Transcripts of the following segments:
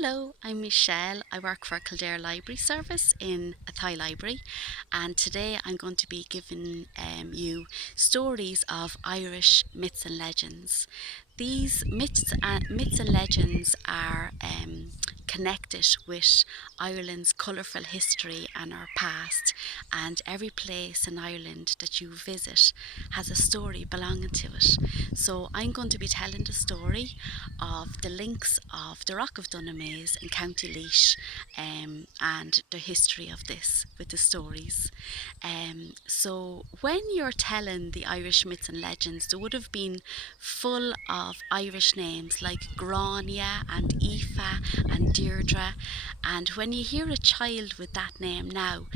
Hello, I'm Michelle. I work for Kildare Library Service in a Thai library, and today I'm going to be giving you stories of Irish myths and legends. These myths and legends are connected with Ireland's colourful history and our past, and every place in Ireland that you visit has a story belonging to it. So I'm going to be telling the story of the links of the Rock of Dunamaise in County Laois, and the history of this with the stories. So when you're telling the Irish myths and legends, there would have been full of Irish names like Grania and Aoife and Deirdre. And when you hear a child with that name now,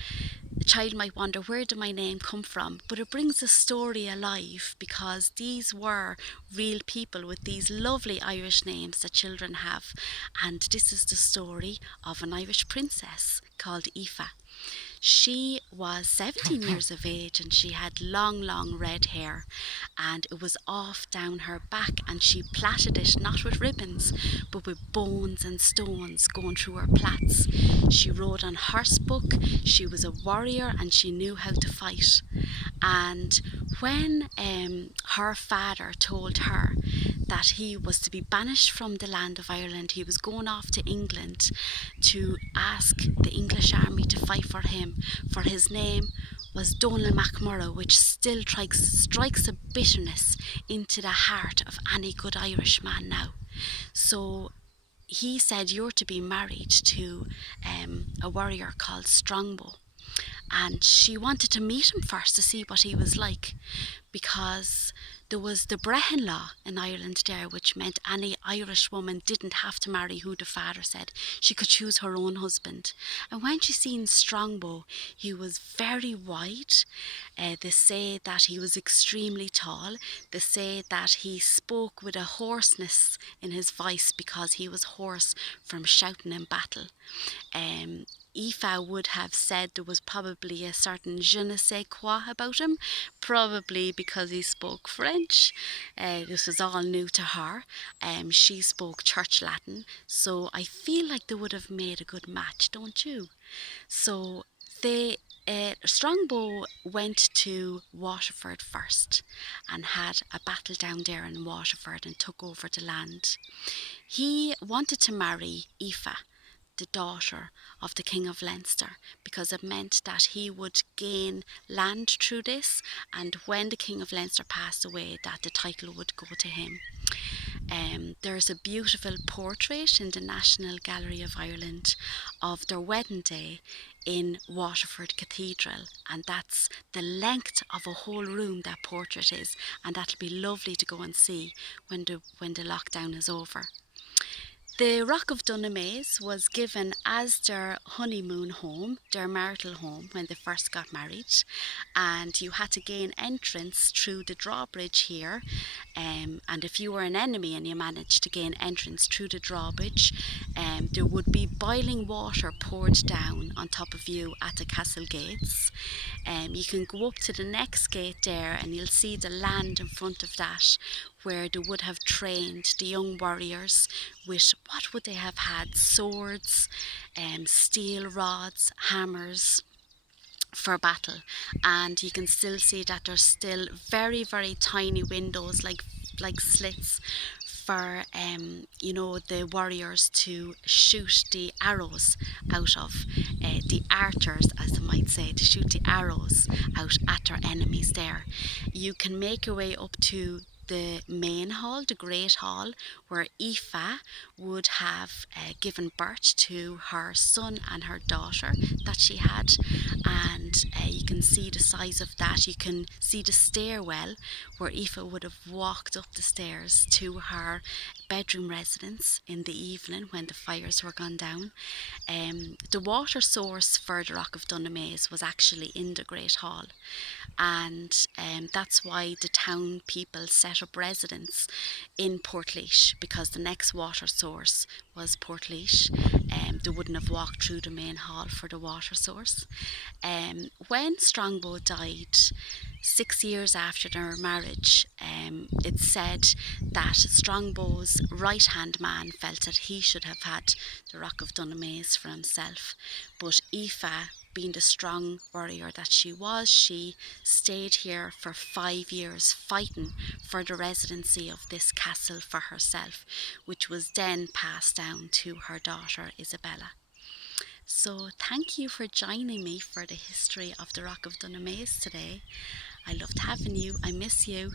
the child might wonder, where did my name come from? But it brings the story alive because these were real people with these lovely Irish names that children have. And this is the story of an Irish princess called Aoife. She was 17 years of age and she had long red hair, and it was off down her back, and she plaited it not with ribbons but with bones and stones going through her plaits. She rode on horsebook, she was a warrior, and she knew how to fight. And when her father told her that he was to be banished from the land of Ireland, he was going off to England to ask the English army to fight for him, for his name was Donald MacMurrough, which still strikes a bitterness into the heart of any good Irishman now. So he said, you're to be married to a warrior called Strongbow. And she wanted to meet him first to see what he was like, because there was the Brehon law in Ireland there, which meant any Irish woman didn't have to marry who the father said. She could choose her own husband. And when she seen Strongbow, he was very wide. They say that he was extremely tall. They say that he spoke with a hoarseness in his voice because he was hoarse from shouting in battle. Aoife would have said there was probably a certain je ne sais quoi about him, probably because he spoke French. This was all new to her. She spoke Church Latin, so I feel like they would have made a good match, don't you? So Strongbow went to Waterford first and had a battle down there in Waterford and took over the land. He wanted to marry Aoife, the daughter of the King of Leinster, because it meant that he would gain land through this, and when the King of Leinster passed away, that the title would go to him. There's a beautiful portrait in the National Gallery of Ireland of their wedding day in Waterford Cathedral, and that's the length of a whole room that portrait is, and that'll be lovely to go and see when the lockdown is over. The Rock of Dunamaise was given as their honeymoon home, their marital home, when they first got married, and you had to gain entrance through the drawbridge here. And if you were an enemy and you managed to gain entrance through the drawbridge, there would be boiling water poured down on top of you at the castle gates. You can go up to the next gate there and you'll see the land in front of that, where they would have trained the young warriors with, what would they have had, swords, steel rods, hammers, for battle. And you can still see that there's still very tiny windows, like slits, for the warriors to shoot the arrows out of, the archers, as they might say, to shoot the arrows out at their enemies there. You can make your way up to the main hall, the Great Hall, where Aoife would have given birth to her son and her daughter that she had. And you can see the size of that. You can see the stairwell where Aoife would have walked up the stairs to her bedroom residence in the evening when the fires were gone down. The water source for the Rock of Dunamaise was actually in the Great Hall, and that's why the town people set up residence in Portlaoise, because the next water source was Portlaoise. They wouldn't have walked through the main hall for the water source. When Strongbow died, 6 years after their marriage, it's said that Strongbow's right hand man felt that he should have had the Rock of Dunamaise for himself. But Aoife, being the strong warrior that she was, she stayed here for 5 years fighting for the residency of this castle for herself, which was then passed down to her daughter Isabella. So thank you for joining me for the history of the Rock of Dunamaise today. I loved having you. I miss you.